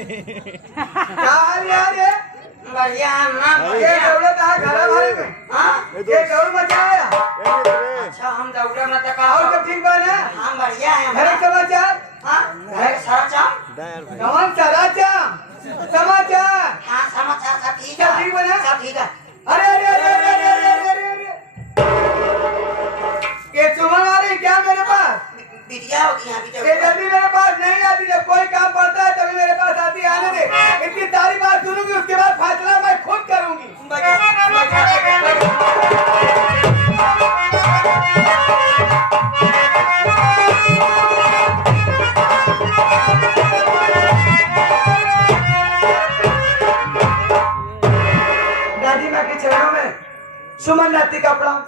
क्या हाल यार ये? बढ़िया ना ये दौड़े कहाँ घरा भरे में? हाँ ये दौड़ मचाया? अच्छा हम दौड़े में तो कहा और सब ठीक बा ना? हम बढ़िया हैं घर के समाचार? हाँ घर सारा चाम कौन समाचार? समाचार? हाँ समाचार सब ठीक सब ठीक बा ना? सब ठीक है अरे अरे अरे अरे अरे अरे अरे अरे अरे ये सुमन आ रही क्या मेरे पास? बिटिया होती है अभी ये जल्दी मेरे पास नहीं आती, जब कोई काम पड़ता है तभी मेरे पास आती है। आने दे, इतनी सारी बात सुनूंगी उसके बाद फैसला मैं खुद करूंगी। दादी माँ के चरणों में सुमन नाती का प्रणाम।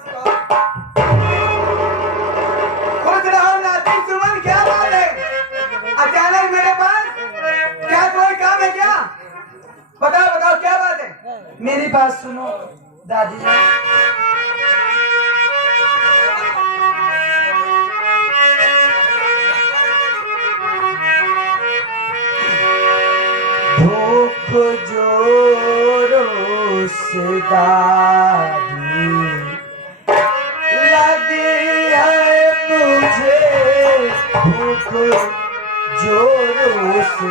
खुश रहो नाती सुमन, क्या बात है अचानक मेरे पास? क्या कोई काम है क्या? बताओ बताओ क्या बात है? मेरी बात सुनो दादी माँ। भूख जोरों से दादी लगी है मुझे, भूख जोरों से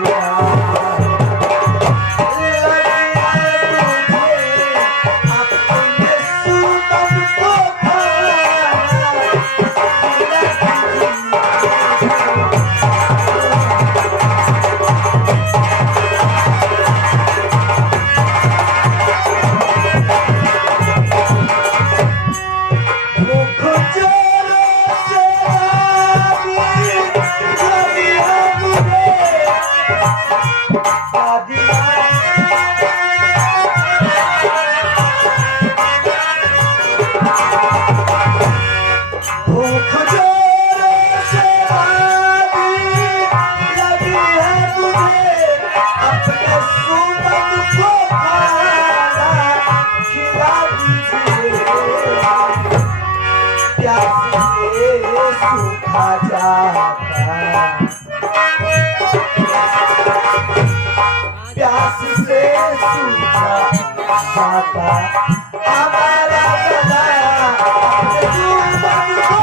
लगी है मुझे, अपने सुमन को प्यास से सूखा खाता हमारा गला, सुमन को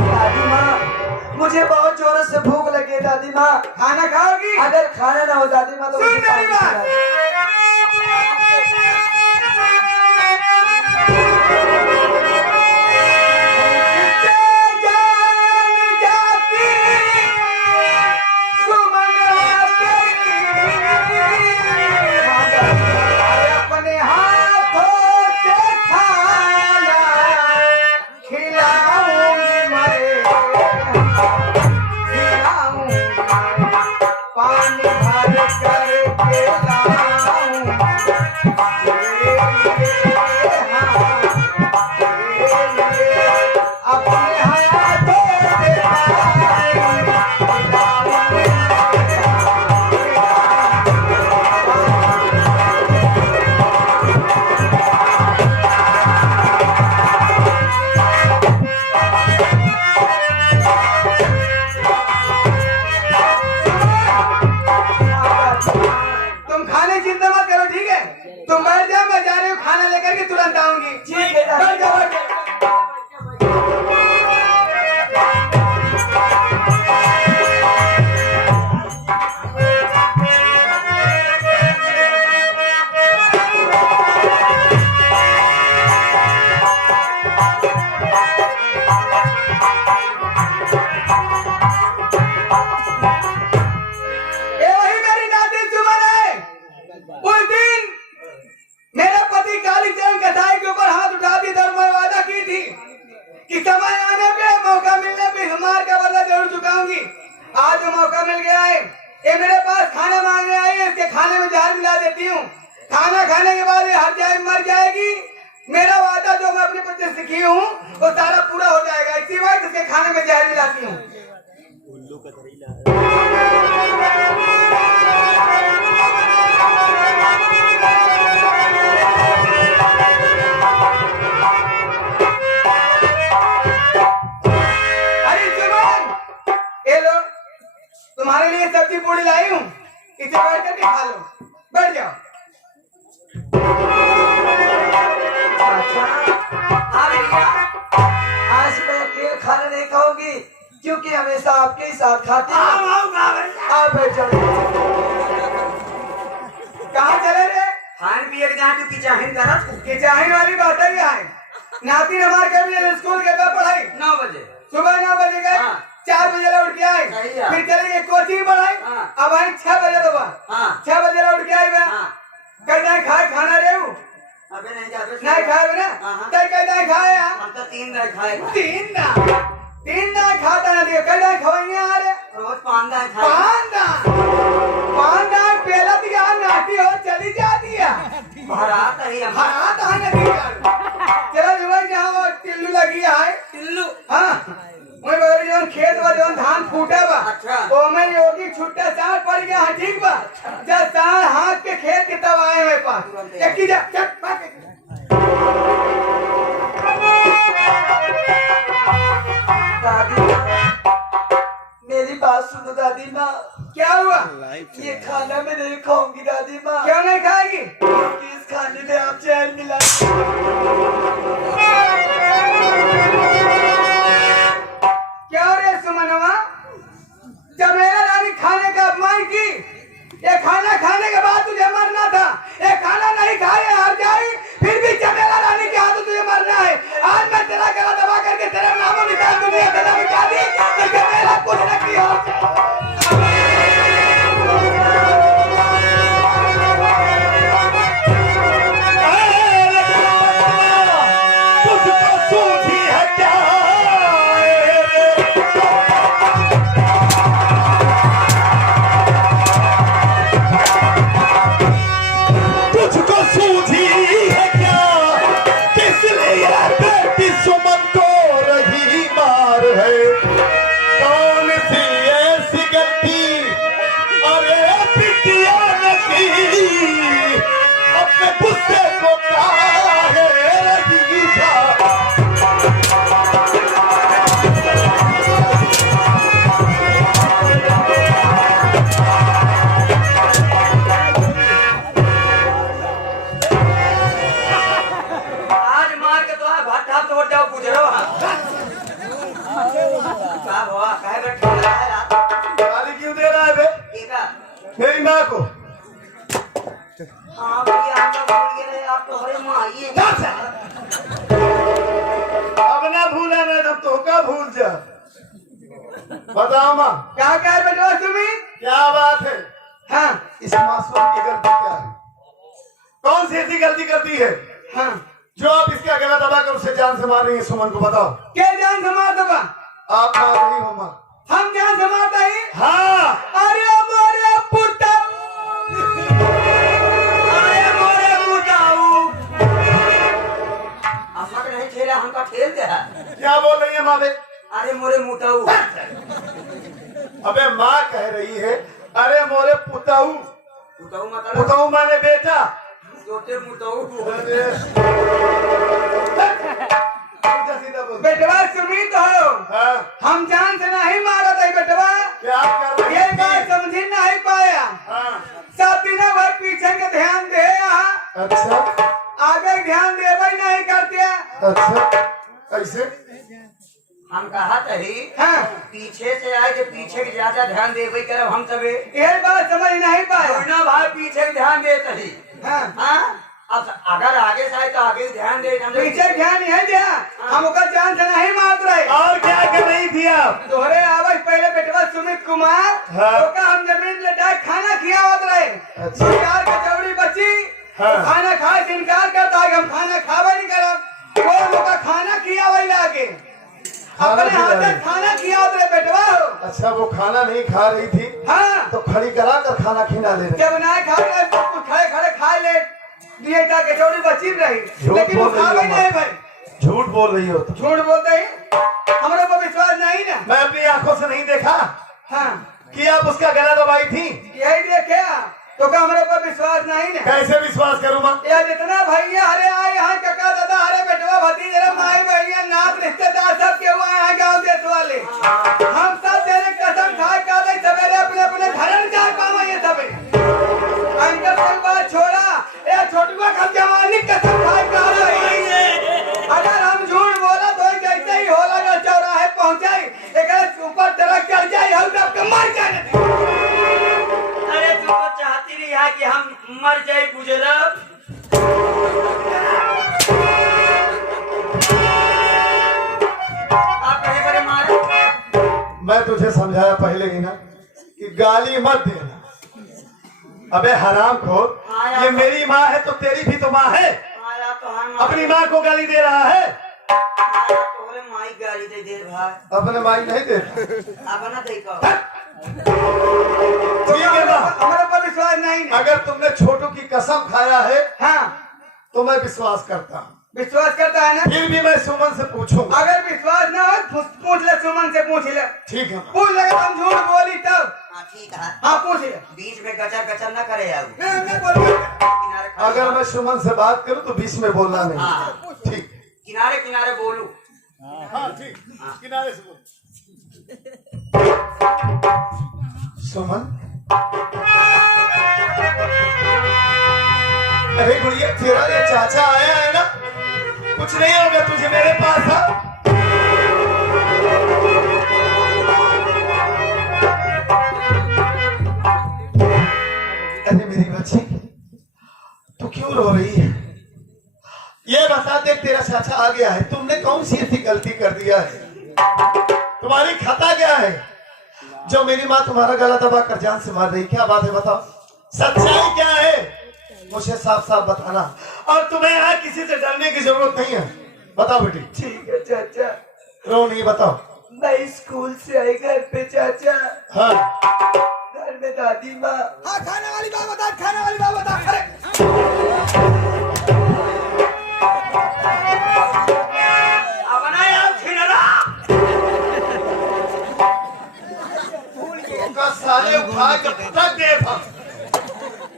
दादी माँ मुझे बहुत जोरों से भूख लगी है। दादी माँ खाना खाओगी? अगर खाना ना हो दादी माँ तो सुन मेरी बात। अपने हाथों से खाना खिलाऊंगी मैं, खिलाऊंगी पानी भर कर के लाऊं तेरे लिए, हाँ तेरे लिए अपने हाथों से तुम खाने की चिंता मत करो, ठीक है? तुम बैठ जाओ, मैं जा रही हूँ खाना लेकर के तुरंत आऊंगी। ठीक है दादी। बैठ जाओ, बैठ जाओ। ये वही मेरी नाती सुमन है। उस दिन मेरे पति कालीचरण कसाई के ऊपर हाथ उठा दी और मैं वादा की थी कि समय आने पे, मौका मिलने पे हमार का बदला जरूर चुकाऊंगी। आज वो मौका मिल गया है। ये मेरे पास खाना मांगने आई है, इसके खाने में जहर मिला देती हूँ। खाना खाने के बाद ये हर जाए मर जाएगी। मेरा वादा जो मैं अपनी पत्नी से की हूँ वो सारा पूरा हो जाएगा। इसी वक्त इसके खाने में जहर मिलाती हूँ। बैठ जाओ। अच्छा हाँ बिटिया आज मैं अकेले खाना नहीं खाऊंगी क्योंकि हमेशा आपके ही साथ खाती हूँ। आप बैठ जाओ। कहाँ चले रे? खान पिए जहाँ तू की चाहिन करत कि चाहे वाली बात है क्या है? नाती नमाज के लिए स्कूल के बाद पढ़ाई 9 बजे सुबह 9 बजे गए, हाँ। 4 बजे उठ के आए, सही है। फिर चले गए कोचिंग पढ़ाई, हाँ। अब आई 6 बजे तो हाँ 6 बजे उठ के आए हाँ कहते हैं खाए खाना रेऊ अबे नहीं जाते नहीं खाए ना हाँ। तय कहते हैं खाए यार हम तो 3 दाई खाए 3 ना खाता ना दियो कहते हैं खवाइए यार रोज 5 दाई खाए 5 ना पहला तो यार नाटी हो चली जाती है भरात है हम हाथ आने दी यार चलो जुआ जहाँ वो टिल्लू लगी है टिल्लू हाँ वही बगल जोन खेत बा जोन धान फूटा बा अच्छा। ओमे योगी छुट्टा साथ पड़ गया हाँ ठीक बा जब साथ हाथ के खेत के तब आए मेरे पास एक की जा चल भाग। दादी मेरी बात सुनो दादी माँ। क्या हुआ? ये खाना मैं नहीं खाऊंगी दादी माँ क्यों नहीं खाएगी? क्योंकि इस खाने में आप चैन मिला। क्या रे सुमनवा जब मेरा रानी खाने का अपमान की ये खाना खाने के बाद तुझे मरना था ये खाना नहीं खाए हार जाई फिर भी चमेला रानी के हाथ तुझे मरना है आज मैं तेरा गला दबा करके तेरा नामो निकाल दुनिया तेरा मिटा दी तो चमेला कुछ न किया। तुझको सूझी है क्या तुझको सूझी है क्या किस लिए बेटी सुमन को रही मार है कौन सी ऐसी गलती अरे बिटिया ने की अपने गुस्से को काहे रही था आज मार के तो आ भट्टा तोड़ जाओ गुजरो क्या हुआ काहे बैठ रहा है रात गाली क्यों दे रहा है बे ठीक है मेरी माँ को हाँ भैया आप लोग भूल गए आप तो हरे माँ आइए अब ना भूला ना तब तो का भूल जा बताओ माँ क्या क्या है बेटवा तुम्हें? क्या बात है हाँ इस मासूम की गलती क्या है कौन सी ऐसी गलती करती है हाँ जो आप इसका गला दबा कर उसे जान से मार रही है सुमन को बताओ क्या जान समाता बा? आप मार रही हो माँ हम जान समाता ही हाँ अरे मोरे पुट्टा अरे मोरे मुटाऊ हमका नहीं ठेला हमका ठेल दे क्या बोल रही है माँ बे अरे मोरे मुटाऊ अबे माँ कह रही है अरे मोरे पुताऊ मुटाऊ मतलब पुताऊ माने बेटा छोटे मुटाऊ अरे उल्टा सीधा बोल बेटवा सुमित हो हाँ हम जान से नहीं मारा था बेटवा क्या आप कर रही ये थी? बात समझ ही नहीं पाया हाँ सब दिनों भर पीछे के ध्यान दे यहाँ अच्छा आगे ध्यान दे भाई नहीं करते अच्छा ऐसे हम कहा तही हाँ पीछे से आए जो पीछे के ज्यादा ध्यान दे वही करब हम सबे ये बात समझ नहीं पाया दोनों भाई पीछे के ध्यान दे तही हाँ हाँ अब अगर आगे से आए तो आगे ध्यान दे हम पीछे ध्यान नहीं दिया हम ओकर जान से नहीं मार रहे और क्या कर रही थी आप तोहरे आवाज पहले बेटवा सुमित कुमार हाँ। ओका हम जमीन लटा खाना खियावत रहे अच्छा। सरकार कचौड़ी बची हाँ। तो खाना खाए से इनकार करता है कि हम खाना खावे नहीं करब वो ओका खाना खियावे लागे खाना अपने हाथ से खिलावे। खाना खियावत रहे बेटवा हो अच्छा वो खाना नहीं खा रही थी हाँ तो खड़ी करा कर खाना खिला ले रहे जब ना खा रहे तो कुछ खड़े खड़े खा ले दिए का कचौड़ी बची रही झूठ लेकिन वो बोल रही खावे हो नहीं माँ। भाई झूठ बोल रही हो तुम झूठ बोलते ही हमारे को विश्वास नहीं ना मैं अपनी आंखों से नहीं देखा हाँ कि आप उसका गला दबाई थी यही देखे तो क्या हमारे ऊपर विश्वास नहीं ना कैसे विश्वास करूँ माँ या जितना भैया हरे आए यहाँ कका दादा हरे बेटवा भतीजे माई भैया नात रिश्तेदार सब के हुआ यहाँ गाँव देश वाले हम सब तेरे कसम खा खा सवेरे अपने अपने घर में जा पावा ये सब अंकल कोई बात मर जाए गुजरब आप कहे बड़े मारे मैं तुझे समझाया पहले ही ना कि गाली मत देना। अबे हराम खोर, ये मेरी माँ है तो तेरी भी तो माँ है। आया तो हम अपनी माँ को गाली दे रहा है। आया तो बोले माई गाली दे दे भाई अपने माई नहीं दे। अब ना देखो ठीक है ना? हमारे पर विश्वास नहीं है। अगर तुमने छोटू की कसम खाया है हाँ तो मैं विश्वास करता हूँ। विश्वास करता है ना। फिर भी मैं सुमन से पूछूंगा। अगर विश्वास ना हो पूछ ले, सुमन से पूछ ले। ठीक है। पूछ ले, हम झूठ बोली तब। हाँ ठीक है हाँ पूछ ले। बीच में गचर गचर ना करे अब नहीं बोलूंगा। किनारे खड़े अगर हो। मैं सुमन से बात करूं तो बीच में बोलना नहीं। हाँ। ठीक। किनारे किनारे बोलू हाँ ठीक, किनारे से बोल। सुमन, अरे गुड़िया, तेरा ये चाचा आया है ना, कुछ नहीं होगा तुझे मेरे पास। आ अरे मेरी बच्ची, तू क्यों रो रही है? ये बता दे, तेरा चाचा आ गया है, तुमने कौन सी ऐसी गलती कर दिया है? तुम्हारी खता क्या है जो मेरी माँ तुम्हारा गला दबा कर जान से मार रही? क्या बात है, बताओ, सच्चाई क्या है? मुझे साफ साफ बताना। और तुम्हें यहाँ किसी से डरने की जरूरत नहीं है। बताओ बेटी। ठीक है चाचा। रो नहीं, बताओ। मैं स्कूल से आई घर पे चाचा। हाँ, घर में दादी माँ। हाँ खाने वाली बात बता, खाने वाली बात बता। अरे अब ना यार छिनरा का साले उठा के पटक दे।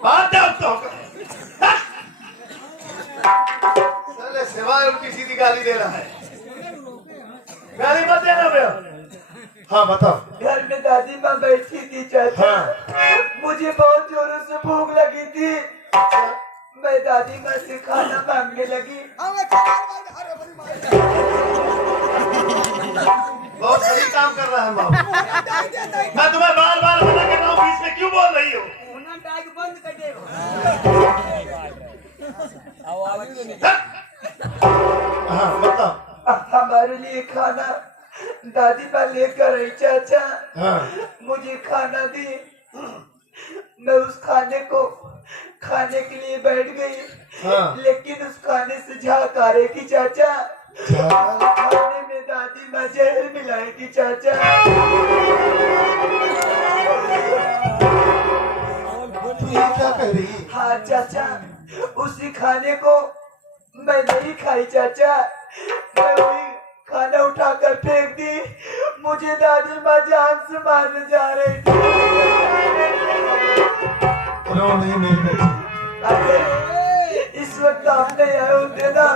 बात है तो साले सिवाय उल्टी सीधी गाली दे रहा है। गाली मत देना भैया। हाँ बताओ। घर में दादी माँ बैठी थी चाचा। हाँ। मुझे बहुत जोरों से भूख लगी थी। मैं दादी माँ से खाना मांगने लगी। बहुत सही काम कर रहा है माँ। मैं तुम्हें बार बार मना कर रहा हूँ, बीच में क्यों बोल रही हो? बंद कर दे। हाँ बताओ। हमारे लिए खाना दादी माँ लेकर आई चाचा। हाँ। मुझे खाना दी। मैं उस खाने को खाने के लिए बैठ गई। हाँ। लेकिन उस खाने से झाग आ रही थी चाचा। खाने में दादी माँ जहर मिलाई थी चाचा। तू ये क्या कह रही? हाँ चाचा, उसी खाने को मैं नहीं खाई चाचा। मैं वही खाना उठाकर फेंक दी। मुझे दादी माँ जान से मारने जा रही थी। रो नहीं मेरी बेटी। अगर इस वक्त आप नहीं आए होते ना,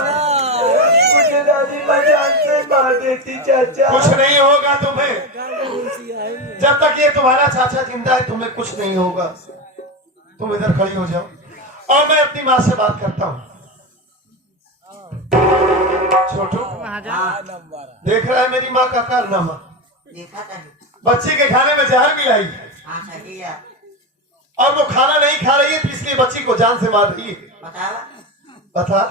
मुझे दादी माँ जान से मार देती चाचा। कुछ नहीं होगा तुम्हें। जब तक ये तुम्हारा चाचा जिंदा है तुम्हें कुछ नहीं होगा। तुम इधर खड़ी हो जाओ और मैं अपनी माँ से बात करता हूँ। छोटू, देख रहा है मेरी माँ का कारनामा? देखा था बच्चे के खाने में जहर मिलाई हाँ सही है और वो खाना नहीं खा रही है तो इसलिए बच्ची को जान से मार रही है। बतावा बता,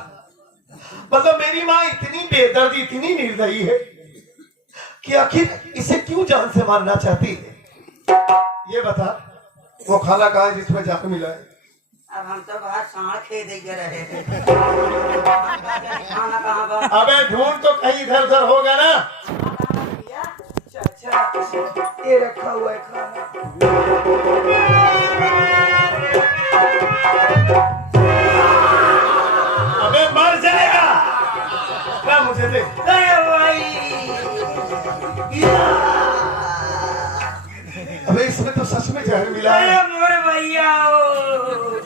मतलब मेरी माँ इतनी बेदर्दी, इतनी निर्दयी है कि आखिर इसे क्यों जान से मारना चाहती है? ये बता, वो खाना कहाँ है जिसमें जान मिला है? अब हम तो बाहर सांड खे दे रहे थे खाना कहाँ बा अबे ढूंढ तो कहीं इधर उधर होगा ना। चाचा, ये रखा हुआ है खाना। अबे मर जाएगा क्या? मुझे दे। अबे इसमें तो सच में जहर मिला है। मोरे भैया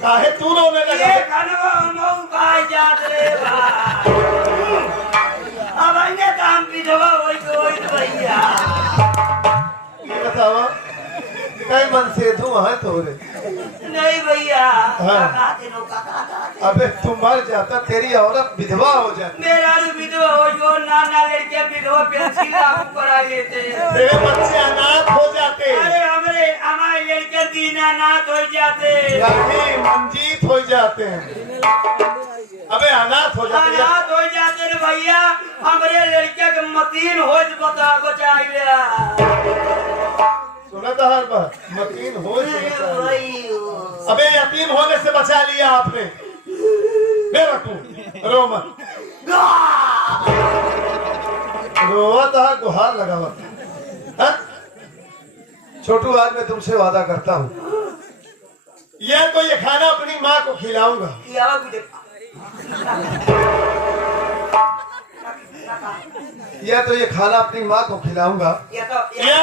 काहे तू रोने लगा? ये खाना हम खाए जात रे भाई अब आइए काम पिटवा वही भैया ये बतावा कई मन से धुआं है तोरे। नहीं भैया हाँ। काका के नो काका अबे तू मर जाता, तेरी औरत विधवा हो जाती। मेरा तो विधवा हो जो नाना लड़के विधवा पेंसिल लागू करा लेते। तेरे बच्चे अनाथ हो जाते, अरे हमारे लड़के दीनानाथ हो जाते, लड़की मंजीत हो जाते हैं, अबे अनाथ हो जाते। अनाथ हो जाते रे भैया। हमारे लड़के के मतीन हो बचाइए। सुना था हर बार मतीन हो। अबे यतीम होने से बचा लिया आपने। बेवकूफ, रो मत। रोवा था, गुहार लगा हुआ था। हाँ? छोटू, आज मैं तुमसे वादा करता हूँ, ये खाना अपनी माँ को खिलाऊंगा। ये खाना अपनी माँ को खिलाऊंगा, या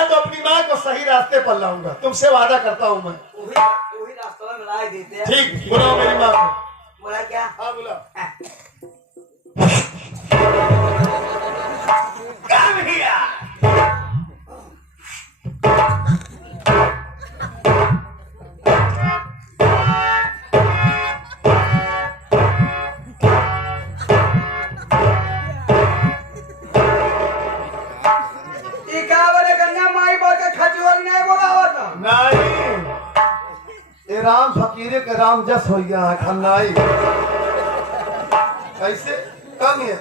तो अपनी माँ को सही रास्ते पर लाऊंगा। तुमसे वादा करता हूँ मैं। वही रास्ते में ला देते हैं। ठीक, बुलाओ मेरी माँ को। बोला क्या? हाँ बुलाओ। काम किया। नहीं, ये राम फकीरे के राम जस हो गया है खन्नाई। कैसे कम है?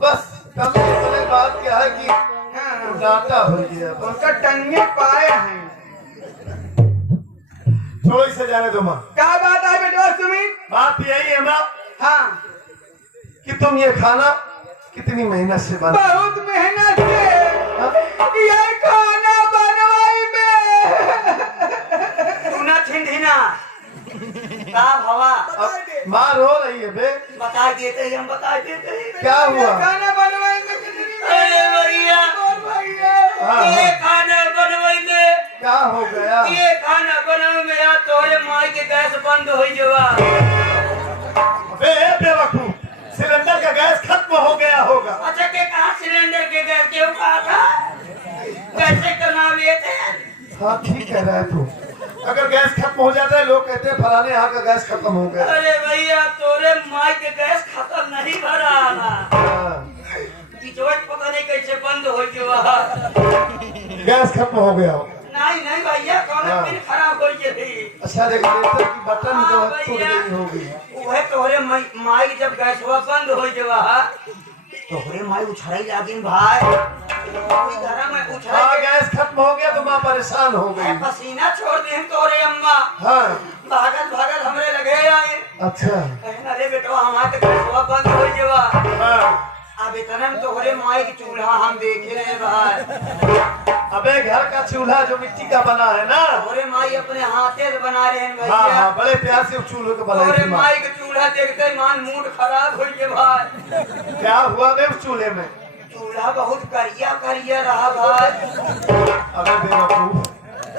बस कम है। बात क्या है कि नाटा हो गया, उनका टंगे पाए हैं। छोड़ो इसे, जाने दो माँ। क्या बात है बेटा सुमी? बात यही है माँ हाँ, कि तुम ये खाना कितनी मेहनत से बना। बहुत मेहनत से ये खाना बनवाई में। तू ना ठिंढिना साहब हवा माँ रो रही है बे। बता देते ही हम बता देते ही। क्या हुआ? खाना बनवाई में कितनी अरे भैया, हाँ, ये हाँ। खाना बनवाई में, क्या हो गया? ये खाना बनावे में यार तोरे माई के गैस बंद हो जवा। बे बेवकूफ, सिलेंडर का गैस खत्म हो गया होगा। अच्छा के कहा सिलेंडर के गैस क्यों कहा था? कैसे का नाम लेते हैं? हाँ ठीक कह रहा है तू। अगर गैस खत्म हो जाता है, लोग कहते हैं फलाने यहाँ का गैस खत्म हो गया। अरे भैया तोरे माई के गैस खत्म नहीं भरा हाँ। पता नहीं कैसे बंद हो जवा। गैस खत्म हो गया होगा। नहीं नहीं भैया कौन हाँ। पिन खराब हो गई। अच्छा, रेगुलेटर की बटन जो हाँ, है टूट भैया। गई होगी। वह तोहरे माई जब गैस हुआ बंद हो जवा तोहरे माई उछड़ाई लागिन भाई। कोई घर में हाँ, उछड़ाई गैस खत्म हो गया तो माँ परेशान हो गई। पसीना छोड़ दे तोहरे अम्मा। हाँ, भागल भागल हमरे लगे आए। अच्छा। कहना रे बेटवा हमारे तो गैस हुआ बंद हो जवा। हाँ। अब इतने में तोहरे माई की चूल्हा हम देखे रहे भाई। अबे घर का चूल्हा जो मिट्टी का बना है ना, तोहरे माई अपने हाथे से बना रहे हैं हाँ भैया। हाँ, बड़े प्यार से उस चूल्हे को बनाई तोहरे थी माँ। माई के चूल्हा देखते ही मान मूड खराब हो गए भाई। क्या हुआ बे उस चूल्हे में? चूल्हा बहुत करिया करिया रहा भाई। अबे बेवकूफ,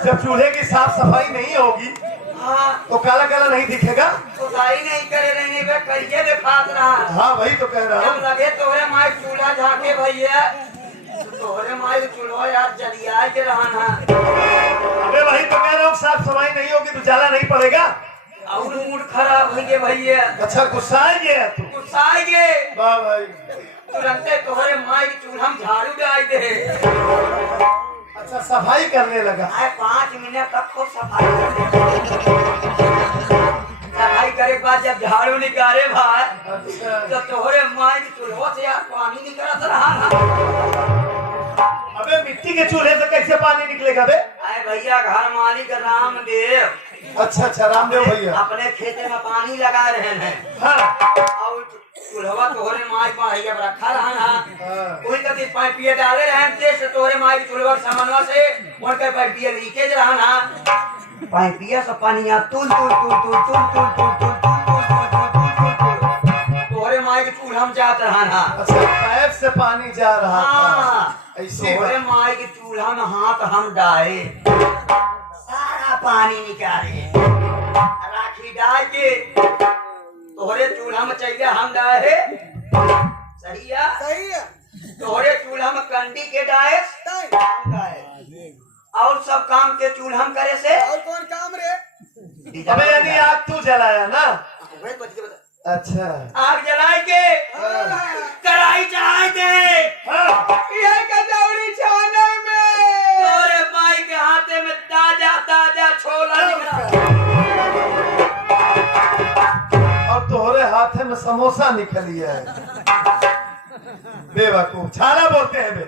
जब चूल्हे की साफ सफाई नहीं होगी हाँ तो काला काला नहीं दिखेगा। खुदाई नहीं करे रहने पे करिए दिखात रहा। हाँ वही तो कह रहा जब हूँ। लगे तोहरे माई चूल्हा झाके भैया तो तोहरे माई के चूल्हा यार जलिया के रहना। अबे वही तो कह रहा हूँ, साफ सफाई नहीं होगी तो जाला नहीं पड़ेगा। और मूड खराब हो गए भैया। अच्छा गुस्सा आ गया तू? गुस्सा आ गए वाह भाई। तुरंत तोहरे माई के चूल्हा में झाड़ू डाल दे। अच्छा सफाई करने लगा। आए 5 मिनट तक खूब सफाई सफाई करे के बाद जब झाड़ू निकाले भाई अच्छा, तो तोहरे माई के चूल्हा से यार पानी निकलत रहा ना। अबे मिट्टी के चूल्हे से कैसे पानी निकलेगा बे? आए भैया घर मालिक रामदेव अच्छा अच्छा, रामदेव भैया। अपने खेते में पानी लगा रहे हैं हाँ और चूल्हा तोहरे माई बढ़िया रखा रहा ना। हाँ। वही कभी पाइपिया डाले रहे तेज से तोहरे माई के चूल्हा समन्वय से उनके पाइपिया लीकेज रहा ना। पाइपिया से पानी तुल तुल तुल तुल तुल तुल तुल तुल तोहरे माई के चूल्हा में जात रहा ना। अच्छा, पाइप से पानी जा रहा था। ऐसे तोहरे माई के चूल्हा में हाथ हम डाले सारा पानी निकाले राखी डाल के तोहरे चूल्हा में चाहिए हम डाले। सही है? तोहरे चूल्हा में कंडी के डाले और सब काम के चूल्हा करे से और कौन काम रे? अबे यानी आग तू जलाया ना? अच्छा आग जलाए के कढ़ाई चढ़ाए के ये कचौड़ी छाने में तोरे माई के हाथे में ताजा ताजा छोला निकला। और तोहरे हाथे में समोसा निकलिया है। बेवकूफ, छाला बोलते हैं बे।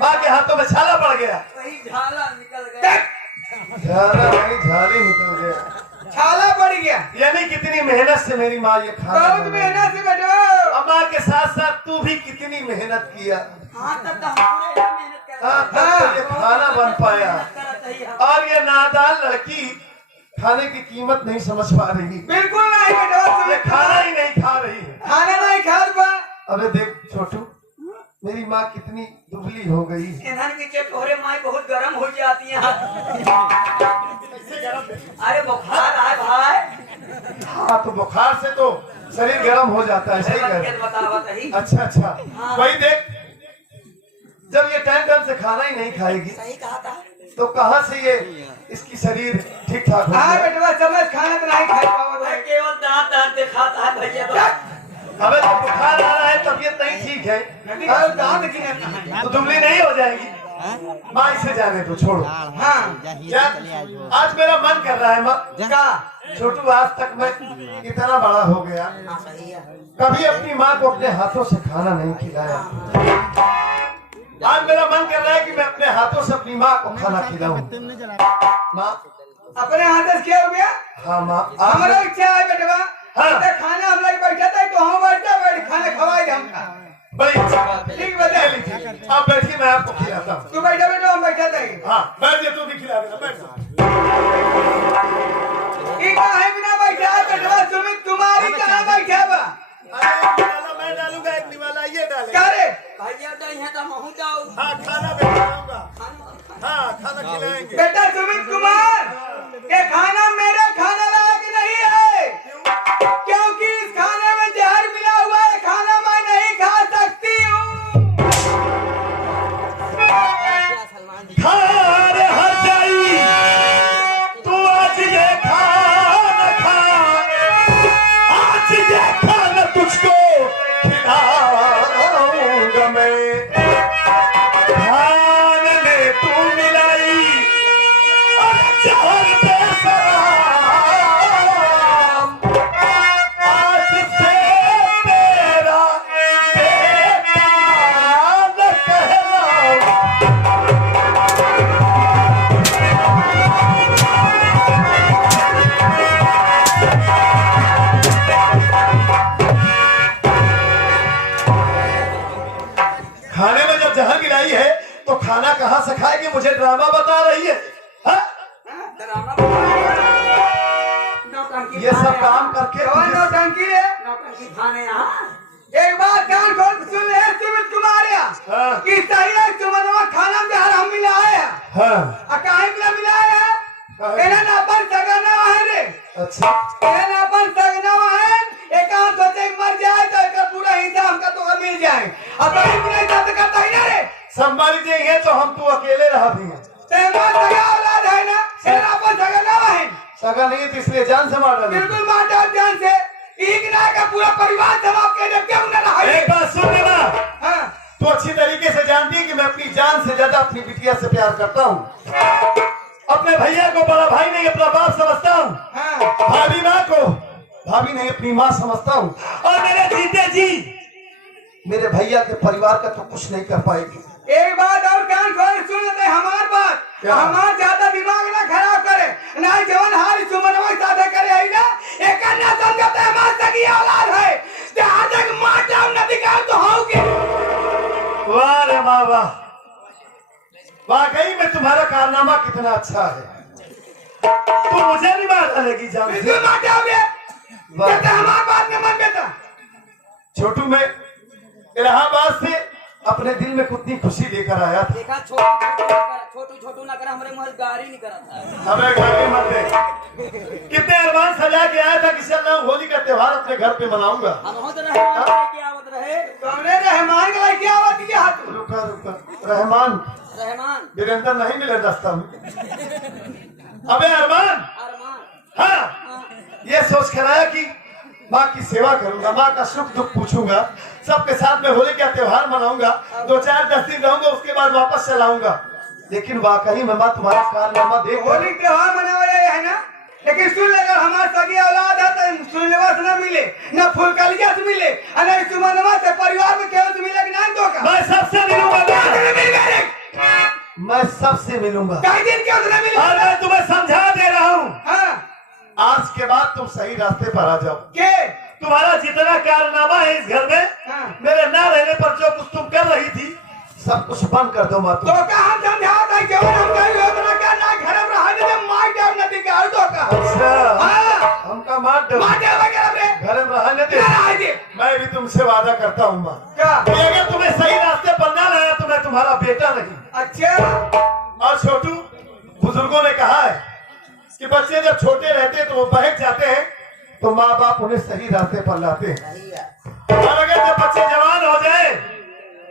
माँ के हाथों में छाला पड़ गया। कहीं झाला निकल गया। छाला नहीं, झाली निकल गया। छाला पड़ गया। यानी कितनी मेहनत से मेरी माँ ये खाना बहुत बनाई। मेहनत से बेटो। अम्मा के साथ साथ तू भी कितनी मेहनत किया। हाँ तब तो हम पूरे मेहनत कर हाँ, तब तो ये खाना बन पाया। और ये नादान लड़की खाने की कीमत नहीं समझ पा रही। बिल्कुल नहीं बेटो। ये खाना ही नहीं खा रही है। खाना नहीं खा पा। अबे देख छोटू, मेरी माँ कितनी दुबली हो गई। इन्हन पीछे तोहरे माई बहुत गर्म हो जाती है। अरे बुखार आए भाई। हाँ तो बुखार से तो शरीर गर्म हो जाता है। सही कर। बतावत ही। अच्छा अच्छा, वही देख, जब ये टाइम से खाना ही नहीं खाएगी सही कहा था। तो कहाँ से ये इसकी शरीर ठीक ठाक हो हाँ जाए। बेटवा समझ खाना तो नहीं खा पाओ। मैं केवल दांत दांत दिखाता है भैया तो। अबे जब बुखार आ रहा है तबीयत नहीं ठीक है दांत गिने। तो दुबली नहीं हो जाएगी। माँ इसे जाने दो, छोड़ो। हाँ क्या आज मेरा मन कर रहा है माँ का छोटू, आज तक मैं इतना बड़ा हो गया, हाँ सही है। कभी अपनी माँ को अपने हाथों से खाना नहीं खिलाया। आज मेरा मन कर रहा है कि मैं अपने हाथों से अपनी माँ को खाना खिलाऊं। माँ अपने हाथ से क्या हो गया? हाँ माँ, हमारा इच्छा है बेटवा। हाँ। तो खाना हम लोग बैठा था तो हम बैठ खाना खवाए हमका। बड़ी अच्छी बात है। ठीक बता। आप बैठिए, मैं आपको खिलाता हूँ। तू बैठा बेटो हम बैठा था। हाँ बैठ जा, तू भी खिला देना, बैठ जा। ये काहे बिना बैठा है बेटवा? सुमित कुमारी कहाँ बैठा बा? अरे निवाला मैं डालूंगा, एक निवाला ये डाले। क्या रे? भैया तो यहाँ तो महू जाओ। हाँ खाना मैं खिलाऊंगा। हाँ खाना खिलाएंगे। बेटा सुमित कुमार, ये खाना मेरे खाने लायक नहीं है, क्योंकि इस खाने में जहर मिला हुआ है। खाना मैं नहीं खा सकती हूँ। खाने हर जाई तू आज ये खाना खा, आज ये खाना तुझको खिलाऊंगा मैं। खाने में तू मिलाई और जहर पे सलाम, आज से मेरा बेटा न कहलाऊं। खाने में जब जहर मिलाई है तो खाना कहाँ से खाएगी? मुझे ड्रामा बता रही है। हाँ? ये सब काम करके कौन तुझे- नौटंकी है? नौटंकी खाने यहाँ। एक बात कान खोल के सुन ले सुमित कुमारिया, हाँ। कि सही है तुमनवा खाना में जहर हम मिलाए हैं। हाँ काहे मिलाए हैं? काहे? एना ना अपन सगना है रे। अच्छा, एना अपन सगना है। एक आंख सोचे मर जाए तो इसका पूरा हिस्सा हमका तो मिल जाए। अब तो इतने दर्द करता है ना रे। सब मर जाएंगे तो हम तू अकेले रह भी हैं। तेरा सगा औलाद है ना, तेरा अपन सगना है। सगा नहीं है तो इसलिए जान से मार डाली। बिल्कुल मार डाल जान से। एक ना का पूरा परिवार समाप्त कर दे, क्यों ना रहा है? एक बात सुन लेना, हाँ तू अच्छी तरीके से जानती है कि मैं अपनी जान से ज्यादा अपनी बिटिया से प्यार करता हूँ। अपने भैया को बड़ा भाई नहीं अपना बाप समझता हूँ। हाँ भाभी माँ को भाभी नहीं अपनी माँ समझता हूँ। और मेरे जीते जी मेरे भैया के परिवार का तो कुछ नहीं कर पाएगी। एक बात और कान खोल सुन लेते हमार बात। क्या? हमार ज्यादा दिमाग ना खराब करे ना, जवन हारी सुमनवा साथे करे है ना, एक ना समझते हमार सगी औलाद है। जहां तक मार डाउन न दिखाओ तो होगे। वाह रे वाह वाह, वाकई में तुम्हारा कारनामा कितना अच्छा है। तू मुझे नहीं मार डालेगी जान से। बिल्कुल मार डालोगे। वाह। जैसे हमार बात में मन बेटा। छोटू मैं इलाहाबाद से अपने दिल में कितनी खुशी लेकर आया था। देखा छोटू छोटू ना कर हमारे मुँह गाड़ी नहीं करा था। हमें गाली मत दे। कितने अरमान सजा के आया था कि चल होली का त्योहार अपने घर पे मनाऊंगा। हम हो तो रहे क्या आवत रहे। कमरे रहमान का क्या बात की हाथ? रुका रुका, रहमान रहमान वीरेंद्र नहीं मिले रास्ता में। अबे अरमान, अरमान हाँ, ये सोच कर आया कि माँ की सेवा करूंगा, माँ का सुख दुख पूछूंगा, सबके साथ में होली का त्योहार मनाऊंगा, 2-4-10 दिन रहूंगा, उसके बाद वापस चलाऊंगा। लेकिन वाकई में माँ तुम्हारा कारनामा देख होली त्योहार मनाया है ना, लेकिन सुन ले, अगर हमारे सगी औलाद है तो सुनने से न मिले, न फुलकलिया से मिले, न सुमनवा से परिवार में केवल से मिले कि नहीं तो का मैं सबसे मिलूंगा, मैं सबसे मिलूंगा। कई दिन क्यों से न मिले? और मैं तुम्हें समझा दे रहा हूँ, हाँ, आज के बाद तुम सही रास्ते पर आ जाओ। के तुम्हारा जितना कारनामा है इस घर में, हाँ। मेरे ना रहने पर जो कुछ तुम कर रही थी, सब कुछ बंद कर दो माँ तो तुम। का हम समझाओ था केवल हम कहीं उतना का ना घर में रहने में मार दे नदी का तो का। अच्छा, हाँ, हमका मार दो, मार दे वगैरह में घर में रहने दे। ना दे मैं भी तुमसे वादा करता हूँ माँ, क्या? कि अगर तुम्हें सही रास्ते पर ना लाया तो मैं तुम्हारा बेटा नहीं। अच्छा, और छोटू, बुजुर्गों ने कहा है कि बच्चे जब छोटे रहते हैं तो वो बहक जाते हैं, तो माँ बाप उन्हें सही रास्ते पर लाते हैं। और अगर जब बच्चे जवान हो जाए,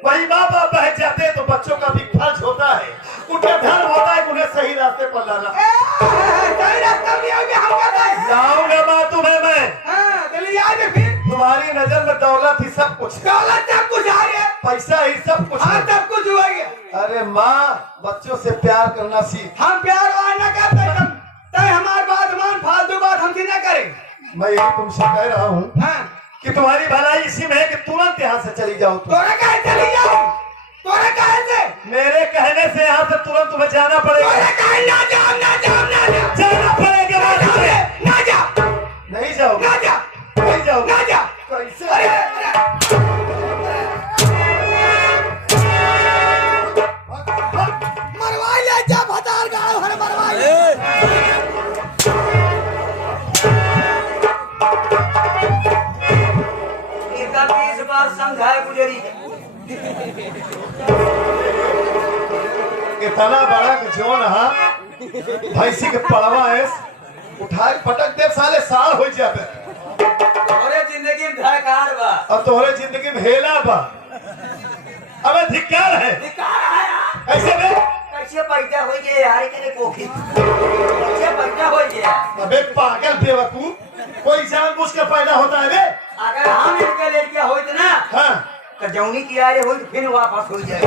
वही माँ बाप बहक जाते हैं, तो बच्चों का भी फर्ज होता है, उनका धर्म होता है कि उन्हें सही रास्ते पर लाना। सही रास्ता में आओगे हम कहते हैं। लाऊंगा माँ तुम्हें मैं। हाँ, चलिए आ जाए फिर। तुम्हारी नजर में दौलत ही सब कुछ है, दौलत सब कुछ आ रही है। पैसा ही सब कुछ हाँ, है। सब कुछ हुआ गया। अरे माँ, बच्चों से प्यार करना सीख। हम प्यार वार न करते तय हमारी बात मान, फालतू बात हमसे न करे। मैं यही तुमसे कह रहा हूँ हाँ, कि तुम्हारी भलाई इसी में है कि तुरंत यहाँ से चली जाओ तुम। तोरा कहे चली जाओ, तोरा कहे से, मेरे कहने से यहाँ से तुरंत तुम्हें जाना पड़ेगा। तोरा कहे ना जाओ, ना जाओ, ना जाओ, जाना पड़ेगा ना मुझे। जाओ, ना जाओ, नहीं जाओ, ना जाओ, नहीं जाओ, ना जाओ। कैसे? अरे, मरवाई ले जा भतार गाँव हर मरवाई। इस बार समझाए गुजरी इतना बड़ा कि जो नहा भैंसी के पड़वा है, उठा के पटक दे, साले साल हो जाते। तोरे जिंदगी में धड़कार बा, और तोहरे जिंदगी में हेला बा। अबे धिक्कार है, धिक्कार आया। कैसे बे? कैसे पैदा हो गया यार के कोखी, कैसे पैदा हो गया? अबे पागल बेवकूफ, कोई जानबूझ के पैदा होता है बे? अगर हम इनके ले गया होइत ना, हाँ, तो जौनी की आए हो फिर वापस हो जाए।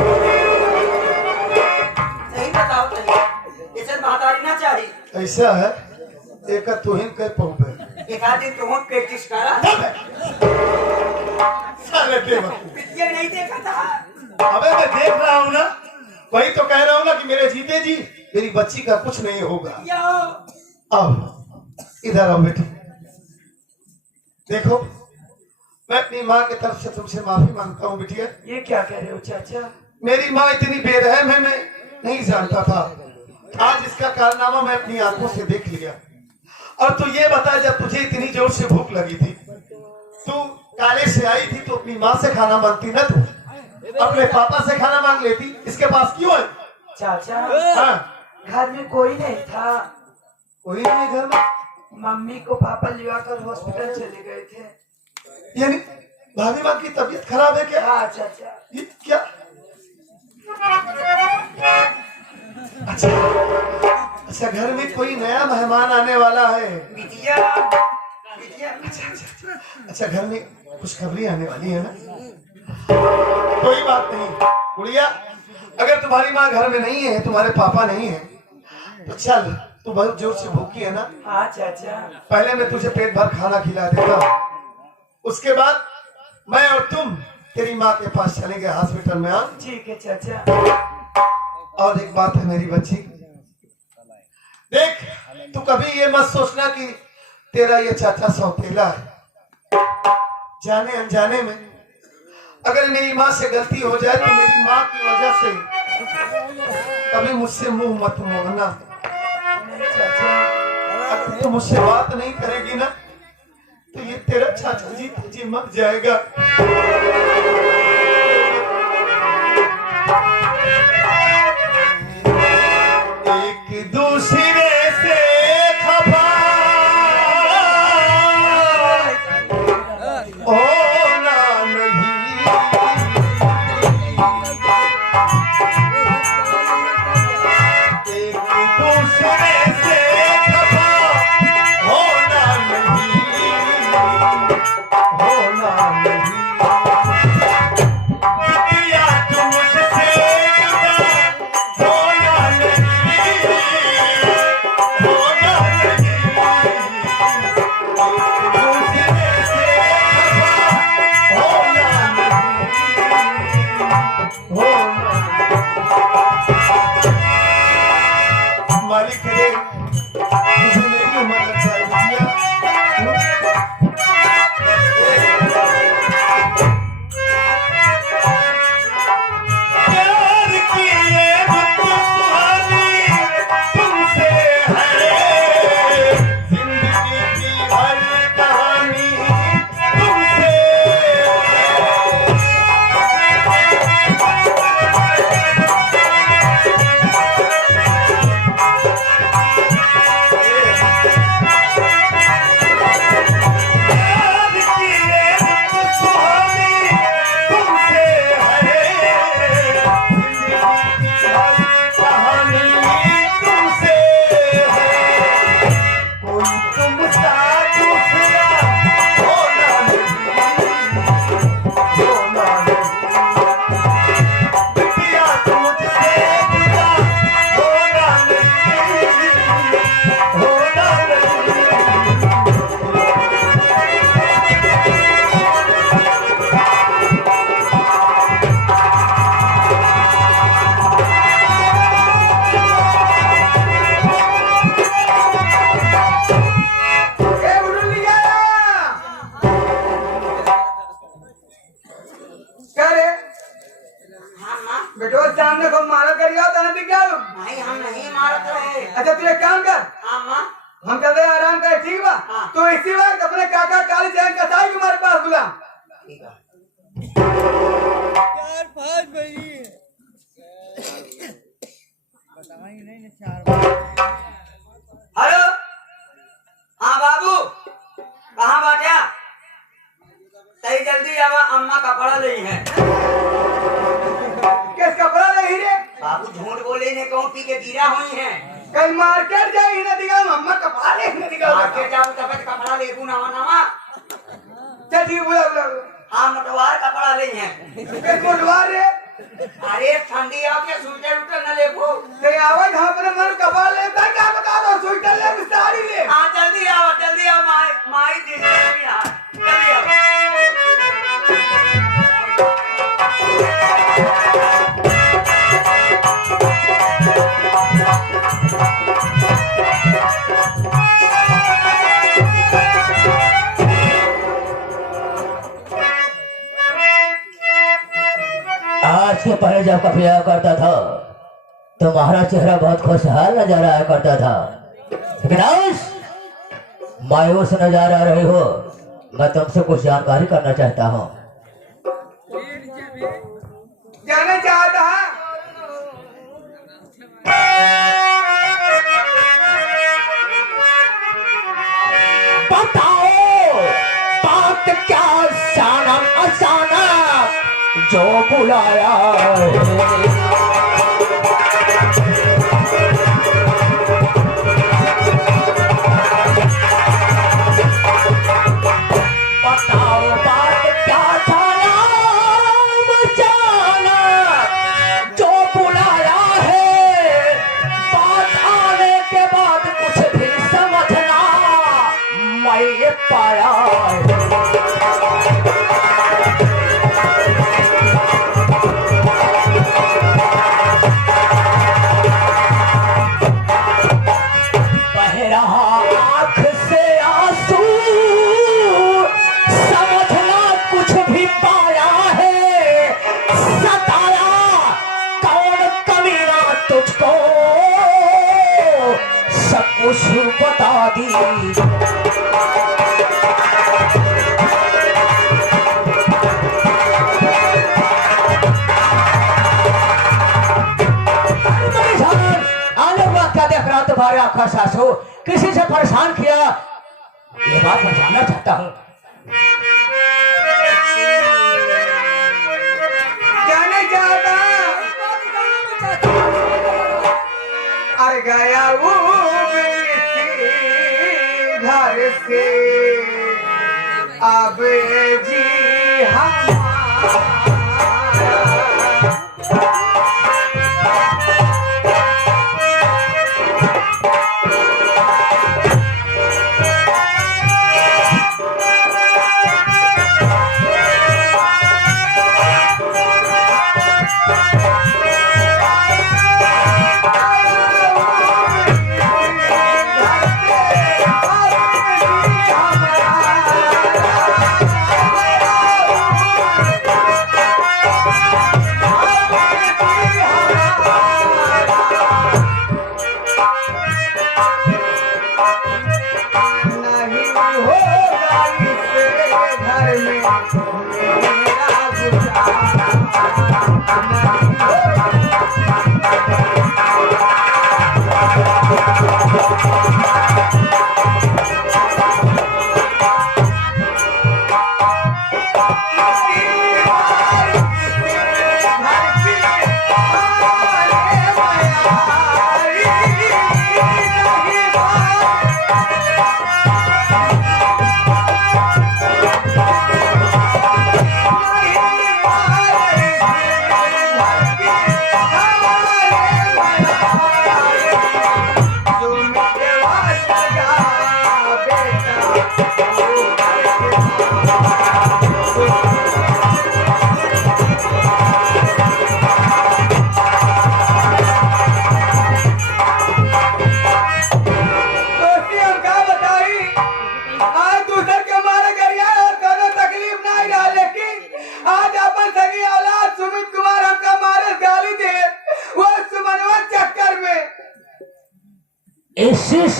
सही बताओ सही, इसे महतारी ना चाहिए। ऐसा है, एक तुहिन के पौधे एक आदमी तुम प्रैक्टिस करा, साले बेवकूफ। पिछले नहीं देखा था। अबे मैं देख रहा हूँ ना, वही तो कह रहा हूँ ना कि मेरे जीते जी मेरी बच्ची का कुछ नहीं होगा। यो अब इधर आओ बेटी, देखो मैं अपनी माँ की तरफ से तुमसे माफी मांगता हूँ बिटिया। ये क्या कह रहे हो चाचा? मेरी माँ इतनी बेरहम है, मैं नहीं जानता था। आज इसका कारनामा मैं अपनी आंखों से देख लिया। और तू ये बता, जब तुझे इतनी जोर से भूख लगी थी, तू काले से आई थी तो अपनी माँ से खाना मांगती ना, तू अपने पापा से खाना मांग लेती। इसके पास क्यों है? चाचा, हाँ, घर में कोई नहीं था। कोई नहीं घर में? मम्मी को पापा लिवाकर हॉस्पिटल चले गए थे। यानी भाभी माँ की तबीयत खराब है क्या? हाँ चाचा। ये क्या? अच्छा अच्छा, घर में कोई नया मेहमान आने वाला है। बिटिया बिटिया अच्छा, घर में खुशखबरी आने वाली है ना? कोई बात नहीं गुड़िया, अगर तुम्हारी माँ घर में नहीं है, तुम्हारे पापा नहीं है, तो चल, तू बहुत जोर से भूखी है ना? हाँ चाचा। पहले मैं तुझे पेट भर खाना खिला देता हूँ, उसके बाद मैं और तुम तेरी माँ के पास चलेंगे हॉस्पिटल में। हाँ ठीक है चाचा। और एक बात है मेरी बच्ची, देख, तू कभी ये मत सोचना कि तेरा ये चाचा सौतेला है। जाने अनजाने में अगर मेरी माँ से गलती हो जाए तो मेरी माँ की वजह से कभी मुझसे मुंह मत मोड़ना। नहीं चाचा। अगर तू मुझसे बात नहीं करेगी ना, तो ये तेरा चाचा जी तुझे मर जाएगा। एक दूसरे से खफा होना नहीं, मालिक रे मुझे मेरी उम्र लग जाए बिटिया। प्यार की ये रुत सुहानी तुमसे है, जिंदगी की हर कहानी तुमसे बेटो सामने को मारा करियो तो नहीं क्या? नहीं हम नहीं मारत रहे। अच्छा तू एक काम कर, हाँ माँ हम कहते हैं आराम कर, ठीक बा? हाँ। तो इसी वक्त अपने काका काली चरण कसाई को हमारे पास बुला। ठीक है। चार पाँच बजी बतावा ही नहीं ना चार। हेलो हाँ बाबू कहाँ बाटिया? सही जल्दी आवा, अम्मा कपड़ा ली है। किस कपड़ा नहीं रे? बाबू झूठ बोले ने कहूँ पी के गिरा हुई है। कल मार्केट जाए ना दिखा, मम्मा कपड़ा ले दिखा। मार्केट जाऊँ तब कपड़ा लेगू नवा नवा। चल ठीक, बुला बुला। हाँ मोटवार कपड़ा ली है। किस मोटवार रे? अरे ठंडी आ के स्वेटर उटर न लेगू। ते आवाज हम अपने मन कपड़ा ले क्या बता दो, स्वेटर ले साड़ी ले। हाँ जल्दी आओ माई दिखती है। जल्दी आओ। आज के पहले जब कभी आया करता था तुम्हारा चेहरा बहुत खुशहाल नजर आया करता था, लेकिन आज मायूस नजर आ रही हो। मैं तुमसे कुछ जानकारी करना चाहता हूँ। जाना चाहता है? बताओ बात क्या अचानक अचानक जो बुलाया है। बताओ बात क्या था नाम अचानक जो बुलाया है। बात आने के बाद कुछ भी समझना मैं ये पाया है। बह रहा आँख से आंसू, समझना कुछ भी पाया है। सताया कौन कमीना तुझको, सब कुछ बता दी। तुम्हारे आखा सासू किसी से परेशान किया, ये बात मैं जानना चाहता हूँ। जाने चाहता? अरे गया वो घर से अब जी हमारा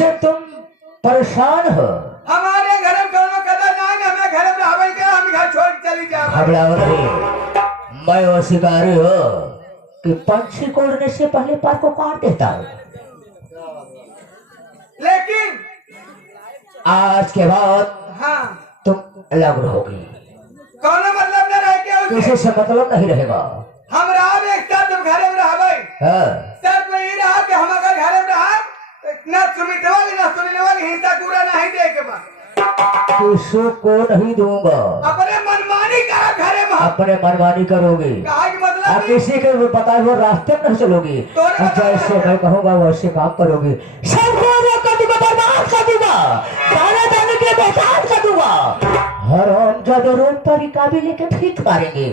जिससे तुम परेशान हो। हमारे घर में कोनो कदर ना है, हमें घर में रहबै के हम घर छोड़ के चली जाए। घबराओ नहीं, मैं वो शिकारी हो कि पंछी को उड़ने से पहले पर को काट देता हूँ। लेकिन आज के बाद हाँ तुम अलग रहोगी, कोनो मतलब न रह के किसी से मतलब नहीं रहेगा। हम राम एक साथ तुम घर में रहबै। हाँ, शर्त में ये रहा कि हम अगर घर में रहा न सुमितवा न सुनीलवा हिंसा पूरा नहीं दे के बा। किसी को नहीं दूंगा। अपने मनमानी का घर में अपने मनमानी करोगी, कहा कि मतलब आप किसी के बताए हुए रास्ते पर नहीं चलोगी। जैसे मैं कहूँगा वैसे काम करोगी। सबको रोक दूंगा, बर्बाद कर दूंगा, दाने दाने के बेकार कर दूंगा। हर हम जब रोड पर ही काबिल लेके ठीक मारेंगे,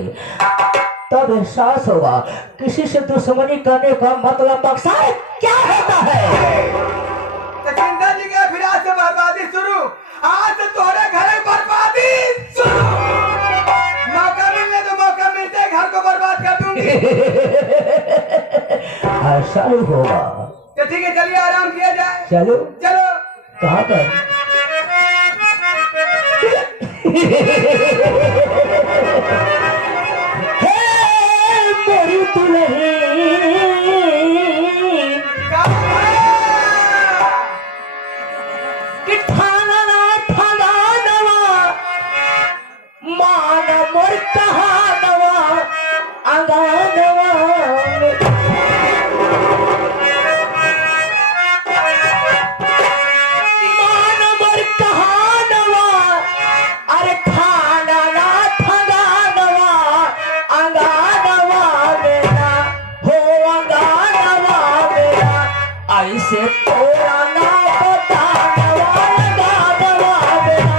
तब एहसास होगा किसी से दुश्मनी करने का मतलब मकसद क्या होता है। तो चिंता जी के फिर आज से बर्बादी शुरू। आज से तोहरे घर में बर्बादी शुरू। मौका मिलने तो मौका मिलते ही घर को बर्बाद कर दूंगी। ऐसा ही होगा। तो ठीक है, चलिए आराम किया जाए। चलो चलो कहाँ पर मेरी दुल्हन कि ठाना ना ठाना नवा मान मोर कहा नवा अंगानवा मान मोर कहा नवा अरे ठाना ना ठाना नवा अंगानवा मेरा हो अंगानवा मेरा ऐसे तोरा ना बतानवा अंगानवा मेरा।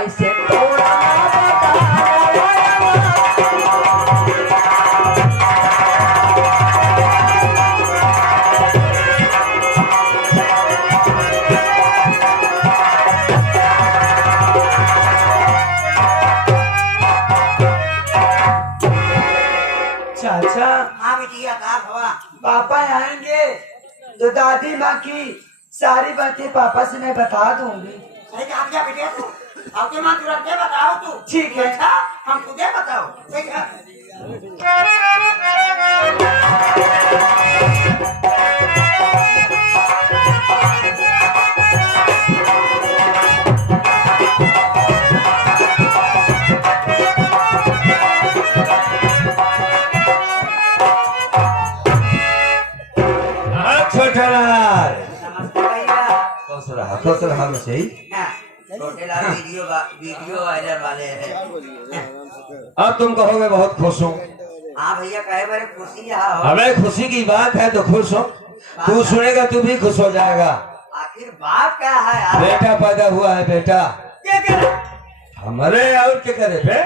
ऐसे तोरा चाचा हाँ बिटिया कहा भवा। पापा आएंगे तो दादी माँ की सारी बातें पापा से मैं बता दूंगी। सही कहा क्या बिटिया तू? आपके माँ तुरंत बताओ तू। ठीक है। अच्छा हम तुझे बताओ। ठीक है। छोटा लाल नमस्ते भैया। खुश रहा में सही। हाँ, छोटे लाल वीडियो वायरल वाले हैं। अब तुम कहोगे बहुत खुश हूँ। हाँ भैया कहे बारे खुशी यहाँ हो। हमें खुशी की बात है तो खुश हो। तू सुनेगा तू भी खुश हो जाएगा। आखिर बात क्या है यार? बेटा पैदा हुआ है। बेटा क्या करे? हमारे और क्या करे बे?